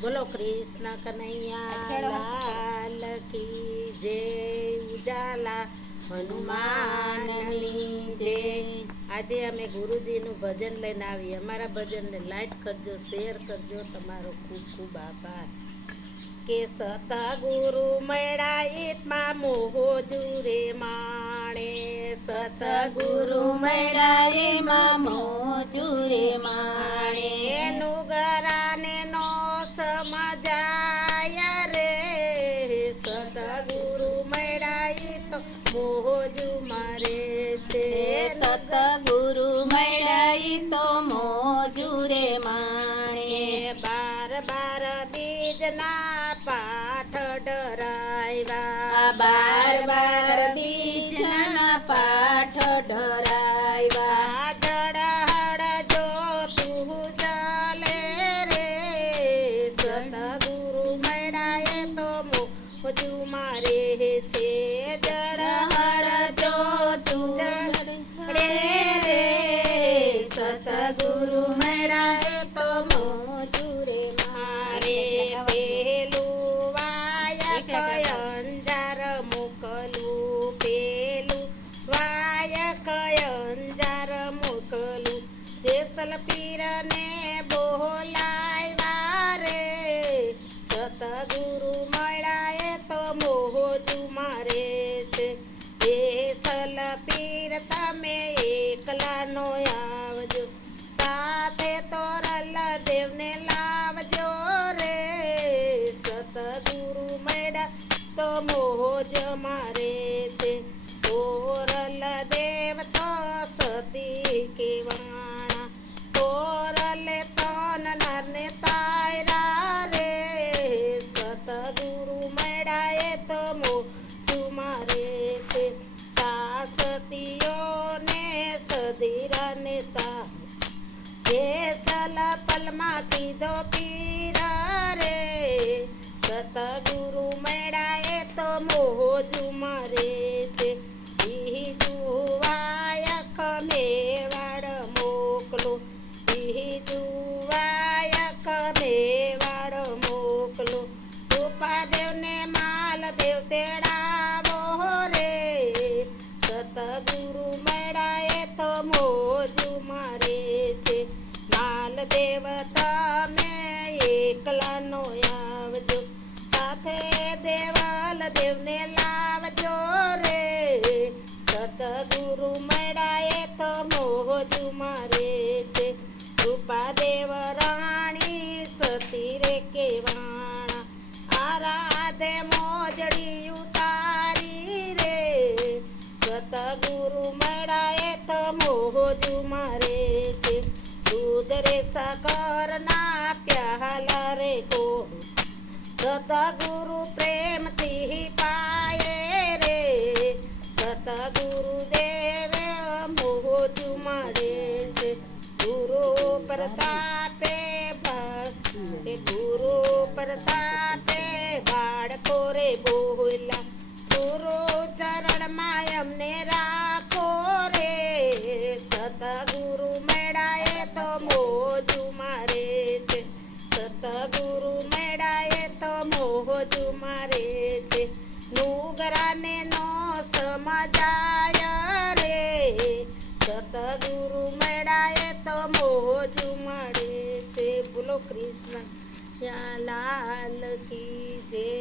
બોલો કૃષ્ણ કનૈયા લાલ કી જય ઉજાલા હનુમાનની જય. આજે અમે ગુરુજીનું ભજન લઈને આવીએ. અમારા ભજનને લાઈક કરજો શેર કરજો. તમારો ખૂબ ખૂબ આભાર. કે સતગુરુ મળ્યા ઈતમાં મોહો જુરે માણે. સત ગુરુ મળ્યા એમાં મોજુરે માણે. મોજુ મારે તે સતગુરુ મળ્યા ઈ તો મોજુરે માણે. બાર બાર બીજના પાઠ ડરાવ્યા બાર બાર બીજના પાઠ ડરાવ્યા જેસલ પીરને બોલાવ્યા રે સતગુરુ મળાય તો મોહો મારે છે જેસલ પીર તમે એકલા સધીરને જે સલા પલમાં મોજુ મારે છે. રૂપાદેવ રાણી, સતી રે કેવાણા. આરાધે મોજડી ઉતારી રે. સતગુરુ મળાય તો મોજુ મારે છે. દૂધ રે સકર ના પ્યાલા રે કો સતગુરુ પ્રેમથી પાયે પ્રતાપે ભક્ત. ગુરુ પ્રતાપે બાળકો રે બોલા ગુરુ ચરણમાં અમને રાખો રે. સતગુરુ મેળાએ તો મોજુ મારે છે. સતગુરુ મેળાએ તો મોજુ મારે છે. નુગરાને કૃષ્ણ. શ્યા લાલ કી જય.